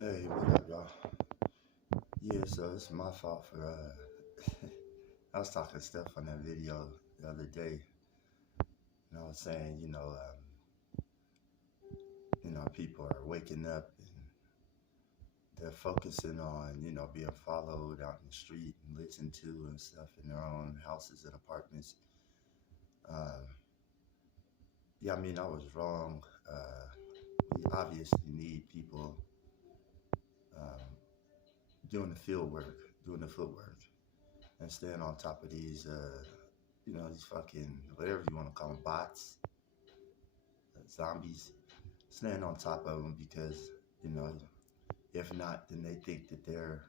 Hey, what up, y'all? Yeah, so it's my fault for I was talking stuff on that video the other day, and I was saying, people are waking up and they're focusing on, being followed out in the street and listened to and stuff in their own houses and apartments. Uh, yeah, I mean, I was wrong. We obviously need people um, doing the field work, doing the footwork, and staying on top of these fucking, whatever you want to call them, bots, zombies, staying on top of them because, you know, if not, then they think that they're,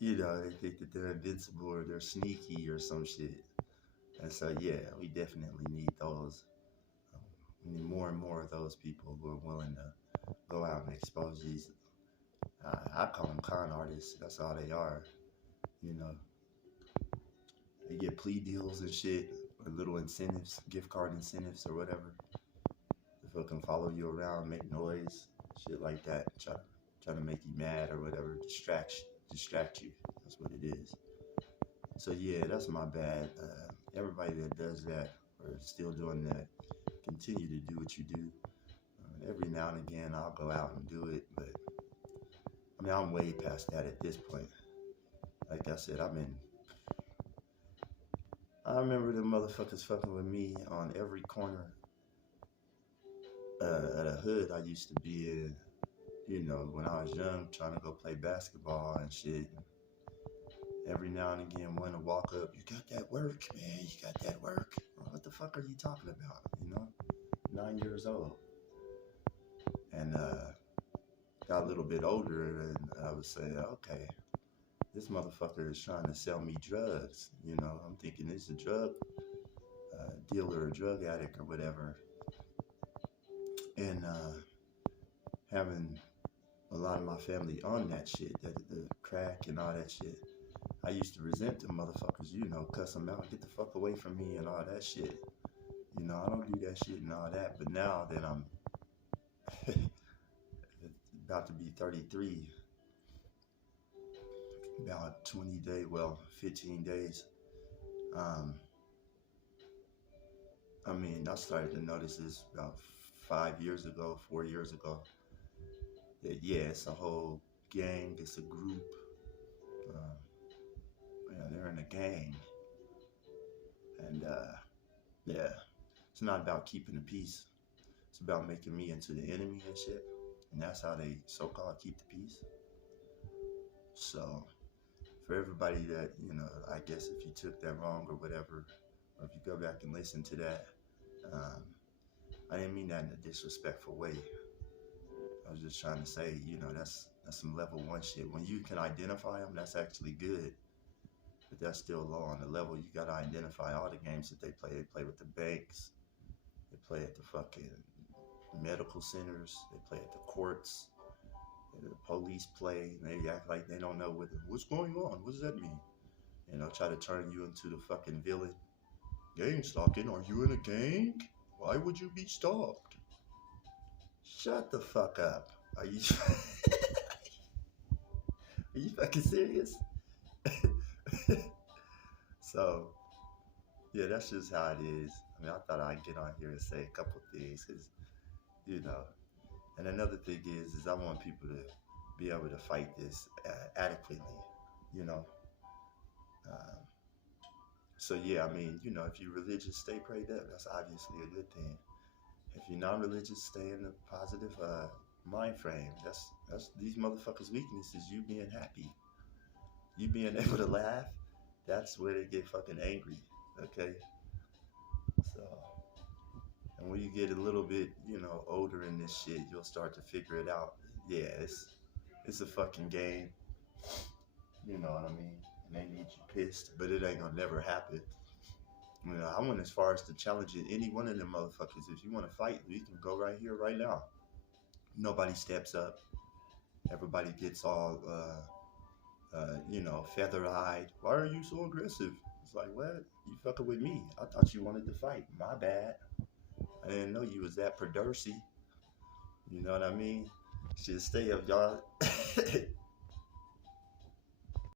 they think that they're invincible or they're sneaky or some shit. And so, yeah, we definitely need those. Um, we need more and more of those people who are willing to go out and expose these. I call them con artists. That's all they are. You know, they get plea deals and shit, or little incentives, gift card incentives or whatever. If it can follow you around, make noise, shit like that, try to make you mad or whatever, distract you. That's what it is. So yeah, that's my bad. Everybody that does that or is still doing that, continue to do what you do. Every now and again, I'll go out and do it, but I mean, I'm way past that at this point. Like I said, I remember the motherfuckers fucking with me on every corner at a hood I used to be in. When I was young, trying to go play basketball and shit. Every now and again, one to walk up, you got that work, man, you got that work. Well, what the fuck are you talking about? 9 years old. And got a little bit older, and I would say, okay, this motherfucker is trying to sell me drugs. I'm thinking this is a drug dealer or drug addict or whatever. And having a lot of my family on that shit, that the crack and all that shit. I used to resent them motherfuckers, cuss them out, get the fuck away from me and all that shit. I don't do that shit and all that. But now that I'm about to be 33, about 20 days, well, 15 days, um, I mean, I started to notice this about 5 years ago, 4 years ago. That, yeah, it's a whole gang, it's a group. Uh, yeah, they're in a gang. And yeah, it's not about keeping the peace. It's about making me into the enemy and shit. And that's how they so-called keep the peace. So for everybody that, I guess if you took that wrong or whatever, or if you go back and listen to that, um, I didn't mean that in a disrespectful way. I was just trying to say, that's some level one shit. When you can identify them, that's actually good. But that's still low on the level. You gotta identify all the games that they play. They play with the banks. They play at the fucking medical centers. They play at the courts. The police play. They act like they don't know what's going on. What does that mean? Try to turn you into the fucking villain. Gang stalking? Are you in a gang? Why would you be stalked? Shut the fuck up. Are you are you fucking serious? So yeah, that's just how it is. I mean, I thought I'd get on here and say a couple things, cause you know. And another thing is I want people to be able to fight this adequately. You know. Um, so yeah, I mean, if you're religious, stay prayed up. That's obviously a good thing. If you're not religious, stay in the positive mind frame. That's these motherfuckers' weakness is you being happy, you being able to laugh. That's where they get fucking angry. Okay, so and when you get a little bit, older in this shit, you'll start to figure it out. Yeah, it's a fucking game. You know what I mean? And they need you pissed, but it ain't gonna never happen. I went as far as to challenge it. Any one of them motherfuckers. If you want to fight, we can go right here, right now. Nobody steps up. Everybody gets all, feather-eyed. Why are you so aggressive? It's like, what? You fucking with me? I thought you wanted to fight. My bad. I didn't know you was that Perdercy. You know what I mean? Should stay up, y'all.